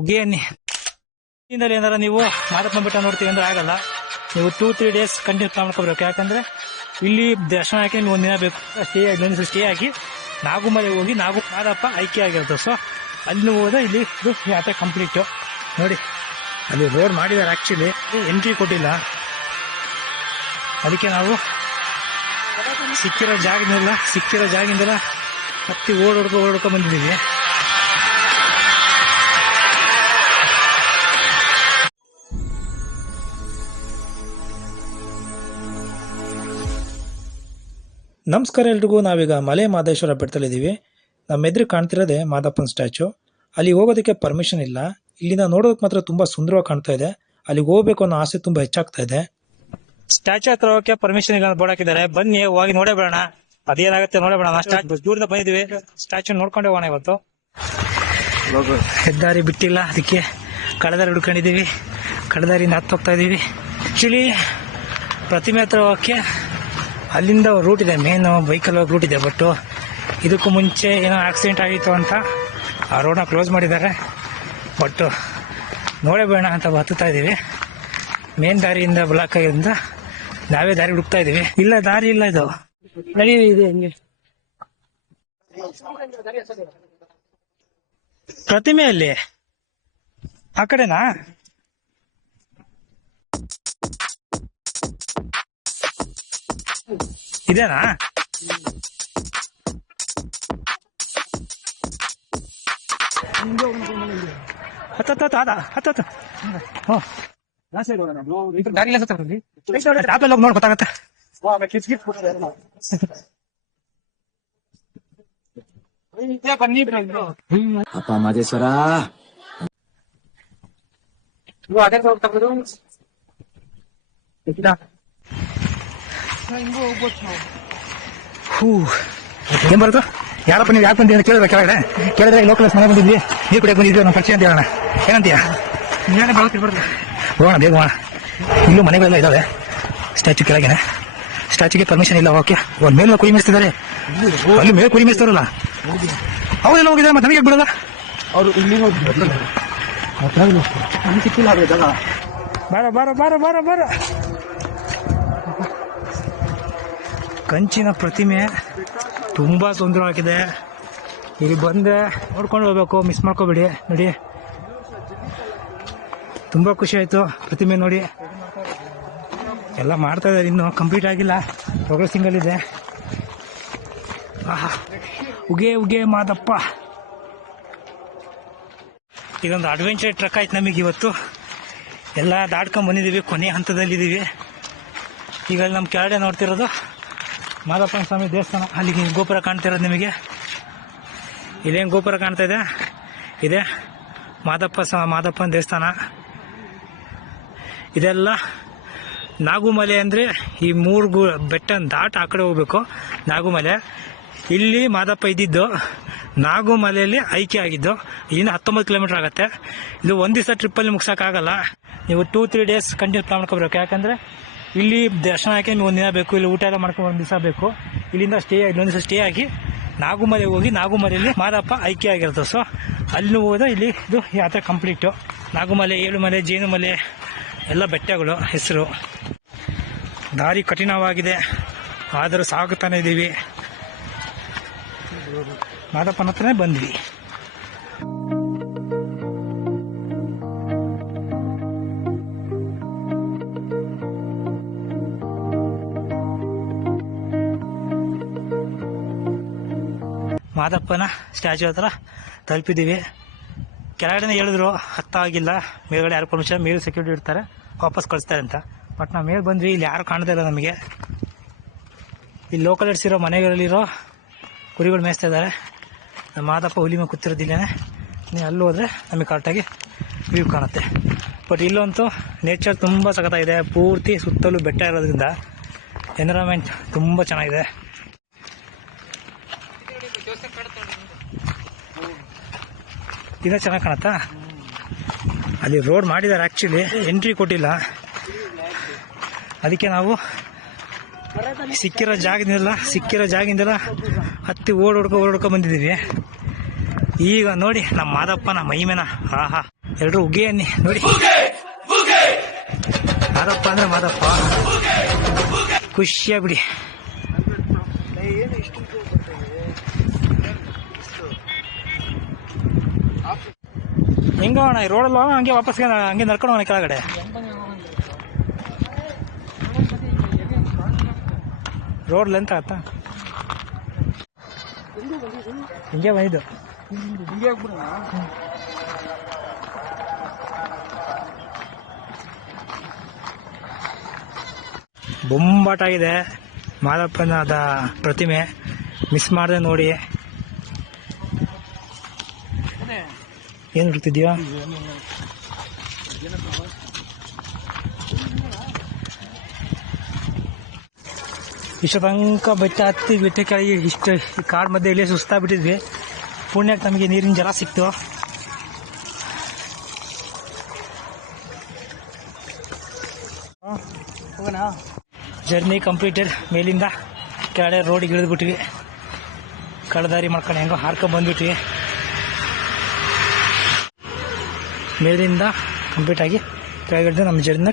ಉಗಿಯಲ್ಲಿ ಏನಾರ ನೀವು ಮಾದಪ್ಪನ ಬೆಟ್ಟ ನೋಡ್ತೀವಿ ಅಂದ್ರೆ ಆಗಲ್ಲ. ನೀವು 2-3 ಡೇಸ್ ಕಂಟಿನ್ಯೂ ಮಾಡ್ಕೋಬೇಕು. ಯಾಕಂದ್ರೆ ಇಲ್ಲಿ ದರ್ಶನ ಹಾಕಿ ನೀವು ಒಂದಿನ ಬೇಕು ಸ್ಟೇ ಆಗಿ ನಾಗುಮಲೆ ಹೋಗಿ ಮಾದಪ್ಪ ಐಕ್ಯ ಆಗಿರುತ್ತೆ. ಸೊ ಅಲ್ಲಿ ಹೋದ ಇಲ್ಲಿ ಇದು ಯಾತ್ರೆ ಕಂಪ್ಲೀಟ್ ನೋಡಿ. ಅಲ್ಲಿ ರೋಡ್ ಮಾಡಿದ್ದಾರೆ, ಆಕ್ಚುಲಿ ಎಂಟ್ರಿ ಕೊಟ್ಟಿಲ್ಲ. ಅದಕ್ಕೆ ನಾವು ಸಿಕ್ಕಿರೋ ಜಾಗದಿಂದೆಲ್ಲ ಹತ್ತಿ ಓಡೋಡ್ಕೊ ಬಂದಿದ್ದೀವಿ. ನಮಸ್ಕಾರ ಎಲ್ರಿಗೂ. ನಾವೀಗ ಮಲೆ ಮಹದೇಶ್ವರ ಬೆಟ್ಟದಲ್ಲಿದ್ದೀವಿ. ನಮ್ಮ ಎದುರು ಕಾಣ್ತಿರೋದೆ ಮಾದಪ್ಪನ ಸ್ಟ್ಯಾಚು. ಅಲ್ಲಿ ಹೋಗೋದಕ್ಕೆ ಪರ್ಮಿಷನ್ ಇಲ್ಲ. ಇಲ್ಲಿಂದ ನೋಡೋದಕ್ಕೆ ಮಾತ್ರ ತುಂಬಾ ಸುಂದರವಾಗಿ ಕಾಣ್ತಾ ಇದೆ. ಅಲ್ಲಿಗೆ ಹೋಗ್ಬೇಕು ಅನ್ನೋ ಆಸೆ ತುಂಬಾ ಹೆಚ್ಚಾಗ್ತಾ ಇದೆ. ಸ್ಟ್ಯಾಚು ಹತ್ರ ಹೋಗಕ್ಕೆ ಪರ್ಮಿಷನ್ ಇಲ್ಲ ಅಂತ ಬೋರ್ಡ್ ಹಾಕಿದ್ದಾರೆ. ಬನ್ನಿ ಹೋಗಿ ನೋಡೇ ಬೇಡ, ಅದೇನಾಗುತ್ತೆ ನೋಡೇ ಬೇಡ. ದೂರದಿಂದ ಬಂದಿದ್ವಿ, ಸ್ಟ್ಯಾಚು ನೋಡ್ಕೊಂಡೆ ಹೋಗೋಣ. ಇವತ್ತು ಹೆದ್ದಾರಿ ಬಿಟ್ಟಿಲ್ಲ, ಅದಕ್ಕೆ ಕಡದಾರಿ ಹುಡ್ಕೊಂಡಿದೀವಿ. ಕಡದಾರಿಯಿಂದ ಹತ್ತೋಗ್ತಾ ಇದೀವಿ. ಆಕ್ಚುಲಿ ಪ್ರತಿಮೆ ಹತ್ರ ಹೋಗಕ್ಕೆ ಅಲ್ಲಿಂದ ರೂಟ್ ಇದೆ, ಮೇನ್ ಬೈಕಲ್ಲಿ ಹೋಗಿ ರೂಟ್ ಇದೆ. ಬಟ್ ಇದಕ್ಕೂ ಮುಂಚೆ ಏನೋ ಆಕ್ಸಿಡೆಂಟ್ ಆಗಿತ್ತು ಅಂತ ಆ ರೋಡ್ನ ಕ್ಲೋಸ್ ಮಾಡಿದ್ದಾರೆ. ಬಟ್ ನೋಡೇ ಬೇಡ ಅಂತ ಹತ್ತುತ್ತಾ ಇದ್ದೀವಿ. ಮೇನ್ ದಾರಿಯಿಂದ ಬ್ಲಾಕ್ ಆಗಿರೋದ್ರಿಂದ ನಾವೇ ದಾರಿ ಹುಡುಕ್ತಾ ಇದೀವಿ. ಇಲ್ಲ ದಾರಿ ಇಲ್ಲ, ಇದು ಇದೆ ಹಂಗೆ. ಪ್ರತಿಮೆಯಲ್ಲಿ ಆ ಕಡೆನಾ? ಇದೇನಾ? ನೋಡ್ ಗೊತ್ತಾಗತ್ತೆ. ಅಪ್ಪ ಮಹದೇಶ್ವರ ಏನ್ ಬರುತ್ತೋ ಯಾರಪ್ಪ ನೀವು ಯಾಕೆ ಬಂದಿ ಅಂತ ಕೇಳಿದ್ರೆ ಕೆಳಗಡೆ ಕೇಳಿದ್ರೆ ಲೋಕಲ್ ಮನೆ ಬಂದಿದ್ವಿ, ನೀರು ಕುಡಿಯಕ್ಕೆ ಬಂದಿದ್ವಿ, ನಮ್ಮ ಪರಿಚಯ ಅಂತ ಹೇಳೋಣ. ಏನಂತೀಯ? ಹೋಗೋಣ, ಬೇಗ ಹೋಗೋಣ. ಇಲ್ಲೂ ಮನೆಗಳೆಲ್ಲ ಇದಾವೆ ಸ್ಟ್ಯಾಚು ಕೆಳಗೆ. ಸ್ಟ್ಯಾಚುಗೆ ಪರ್ಮಿಷನ್ ಇಲ್ಲ. ಓಕೆ, ಒಂದ್ ಮೇಲೆ ಕುರಿ ಮೇಯಿಸ್ತಿದ್ದಾರೆ. ಅಲ್ಲಿ ಮೇಲೆ ಕುರಿ ಮೇಯಿಸ್ತಾರಲ್ಲ ಅವರೆಲ್ಲ ಹೋಗಿದ್ದಾರೆ. ಮತ್ತೆ ನಮಗೆ ಬಿಡಲ್ಲ ಅವರು. ಇಲ್ಲಿ ಬಾರ ಬಾರ ಬಾರ ಬಾರ ಬಾರ. ಕಂಚಿನ ಪ್ರತಿಮೆ ತುಂಬಾ ಸುಂದರವಾಗಿದೆ. ಇಲ್ಲಿ ಬಂದ್ರೆ ನೋಡ್ಕೊಂಡು ಹೋಗ್ಬೇಕು, ಮಿಸ್ ಮಾಡ್ಕೋಬೇಡಿ. ನೋಡಿ, ತುಂಬಾ ಖುಷಿ ಆಯ್ತು ಪ್ರತಿಮೆ ನೋಡಿ. ಎಲ್ಲ ಮಾಡ್ತಾ ಇದ್ದಾರೆ, ಇನ್ನು ಕಂಪ್ಲೀಟ್ ಆಗಿಲ್ಲ, ಪ್ರೋಗ್ರೆಸಿಂಗ್ ಅಲ್ಲಿ ಇದೆ. ಉಗೆ ಮಾದಪ್ಪ. ಇದೊಂದು ಅಡ್ವೆಂಚರ್ ಟ್ರಕ್ ಆಯ್ತು ನಮಗೆ ಇವತ್ತು. ಎಲ್ಲ ದಾಟ್ಕೊಂಡ್ ಬಂದಿದ್ದೀವಿ, ಕೊನೆ ಹಂತದಲ್ಲಿದ್ದೀವಿ. ಈಗ ನಮ್ಮ ಕೆಳಗಡೆ ನೋಡ್ತಿರೋದು ಮಾದಪ್ಪನ ಸ್ವಾಮಿ ದೇವಸ್ಥಾನ. ಅಲ್ಲಿಗೆ ಗೋಪುರ ಕಾಣ್ತಿರೋದು ನಿಮಗೆ. ಇದೇನು ಗೋಪುರ ಕಾಣ್ತಾ ಇದೆ, ಇದೆ ಮಾದಪ್ಪನ ದೇವಸ್ಥಾನ. ಇದೆಲ್ಲ ನಾಗುಮಲೆ ಅಂದರೆ ಈ 3 ಬೆಟ್ಟ ದಾಟ ಆ ಕಡೆ ಹೋಗ್ಬೇಕು, ನಾಗುಮಲೆ. ಇಲ್ಲಿ ಮಾದಪ್ಪ ಇದ್ದಿದ್ದು ನಾಗುಮಲೆಯಲ್ಲಿ ಐಕ್ಯ ಆಗಿದ್ದು. ಇಲ್ಲಿಂದ 19 ಕಿಲೋಮೀಟರ್ ಆಗುತ್ತೆ. ಇದು ಒಂದು ದಿವಸ ಟ್ರಿಪ್ಪಲ್ಲಿ ಮುಗ್ಸೋಕ್ಕಾಗಲ್ಲ. ನೀವು 2-3 ಡೇಸ್ ಕಂಟಿನ್ಯೂ ಪ್ಲಾನ್ ಮಾಡ್ಕೋಬೇಕು. ಯಾಕಂದರೆ ಇಲ್ಲಿ ದರ್ಶನ ಹಾಕಿ ನೀವು ಒಂದಿನ ಬೇಕು, ಇಲ್ಲಿ ಊಟ ಎಲ್ಲ ಮಾಡ್ಕೊಂಡು ಒಂದು ದಿವಸ ಬೇಕು. ಇಲ್ಲಿಂದ ಇಲ್ಲೊಂದು ದಿವಸ ಸ್ಟೇ ಆಗಿ ನಾಗುಮಲೆ ಹೋಗಿ ನಾಗುಮಲೆಯಲ್ಲಿ ಮಾದಪ್ಪ ಐಕ್ಯ ಆಗಿರುತ್ತೆ. ಸೊ ಅಲ್ಲಿ ಹೋದ ಇಲ್ಲಿ ಇದು ಯಾತ್ರೆ ಕಂಪ್ಲೀಟು. ನಾಗುಮಲೆ, ಏಳುಮಲೆ, ಜೇನುಮಲೆ ಎಲ್ಲ ಬೆಟ್ಟಗಳು ಹೆಸರು. ದಾರಿ ಕಠಿಣವಾಗಿದೆ, ಆದರೂ ಸಾಗುತ್ತಾನೆ ಇದ್ದೀವಿ. ಮಾದಪ್ಪನ ಹತ್ರನೇ ಬಂದ್ವಿ. ಮಾದಪ್ಪನ ಸ್ಟ್ಯಾಚು ಹತ್ರ ತಲುಪಿದ್ದೀವಿ. ಕೆಳಗಡೆ ಹೇಳಿದ್ರು ಹತ್ತಾಗಿಲ್ಲ, ಮೇಲ್ಗಡೆ ಯಾರು ಪರ್ಮಿಷನ್, ಮೇಲೆ ಸೆಕ್ಯೂರಿಟಿ ಇರ್ತಾರೆ, ವಾಪಸ್ ಕಳಿಸ್ತಾರೆ ಅಂತ. ಬಟ್ ನಾವು ಮೇಲೆ ಬಂದ್ವಿ, ಇಲ್ಲಿ ಯಾರು ಕಾಣ್ತಾ ಇಲ್ಲ ನಮಗೆ. ಇಲ್ಲಿ ಲೋಕಲ್ ಇರೋ ಮನೆಗಳಲ್ಲಿರೋ ಕುರಿಗಳು ಮೇಯಿಸ್ತಾ ಇದ್ದಾರೆ. ನಮ್ಮ ಮಾದಪ್ಪ ಹುಲಿ ಮೇಲೆ ಕೂತಿರೋದಿಲ್ಲೇ. ನೀವು ಅಲ್ಲಿ ಹೋದರೆ ನಮಗೆ ಕರೆಕ್ಟಾಗಿ ವ್ಯೂ ಕಾಣುತ್ತೆ. ಬಟ್ ಇಲ್ಲಂತೂ ನೇಚರ್ ತುಂಬ ಸಖತ್ತಾಗಿದೆ. ಪೂರ್ತಿ ಸುತ್ತಲೂ ಬೆಟ್ಟ ಇರೋದ್ರಿಂದ ಎನ್ವಿರಾನ್ಮೆಂಟ್ ತುಂಬ ಚೆನ್ನಾಗಿದೆ. ಇನ್ನೂ ಚೆನ್ನಾಗಿ ಕಾಣುತ್ತಾ? ಅಲ್ಲಿ ರೋಡ್ ಮಾಡಿದ್ದಾರೆ, ಆ್ಯಕ್ಚುಲಿ ಎಂಟ್ರಿ ಕೊಟ್ಟಿಲ್ಲ. ಅದಕ್ಕೆ ನಾವು ಸಿಕ್ಕಿರೋ ಜಾಗದಿಂದೆಲ್ಲ ಹತ್ತಿ ಓಡೋಡ್ಕೊ ಬಂದಿದ್ದೀವಿ. ಈಗ ನೋಡಿ ನಮ್ಮ ಮಾದಪ್ಪನ ಮಹಿಮೆನ. ಆಹಾ, ಎಲ್ರು ಉಗ್ಗೆ ಅನ್ನಿ ನೋಡಿ. ಮಾದಪ್ಪ ಅಂದ್ರೆ ಮಾದಪ್ಪ, ಖುಷಿಯಾಗ್ಬಿಡಿ. ಹೆಂಗ ಅಣ್ಣ ಈ ರೋಡಲ್ಲ ಹಂಗೆ ವಾಪಸ್ ಹಂಗೆ ನಡ್ಕೊಂಡು ಹೋಗೋಣ ಕೆಳಗಡೆ. ರೋಡ್ ಲೆಂತ್ ಆತ ಹಿಂಗೆ ಬಂದಿದ್ದು. ಬೊಂಬಾಟಾಗಿದೆ ಮಾದಪ್ಪನ ಅದ ಪ್ರತಿಮೆ, ಮಿಸ್ ಮಾಡಿದೆ ನೋಡಿ. ಏನು ಹುಡುಕ್ತಿದ್ಯಾ? ಇಷ್ಟ ತನಕ ಬೆಟ್ಟ ಹತ್ತಿ ಬೆಟ್ಟ ಕೆಳಗೆ ಇಷ್ಟು ಕಾಡ್ ಮಧ್ಯೆ ಇಲ್ಲೇ ಸುಸ್ತಾಗ್ಬಿಟ್ಟಿದ್ವಿ. ಪುಣ್ಯಕ್ಕೆ ನಮಗೆ ನೀರಿನ ಜಲ ಸಿಕ್ತು. Journey completed. ಮೇಲಿಂದ ಕೆಳಗಡೆ ರೋಡಿಗೆ ಇಳಿದ್ಬಿಟ್ವಿ. ಕಳದಾರಿ ಮಾಡ್ಕೊಂಡು ಹೆಂಗೋ ಹಾರ್ಕೊಂಡು ಬಂದ್ಬಿಟ್ವಿ. ಮೇಲಿಂದ ಕಂಪ್ಲೀಟ್ ಆಗಿ ಕೆಳಗಡೆ ನಮ್ಮ ಜರ್ನಿ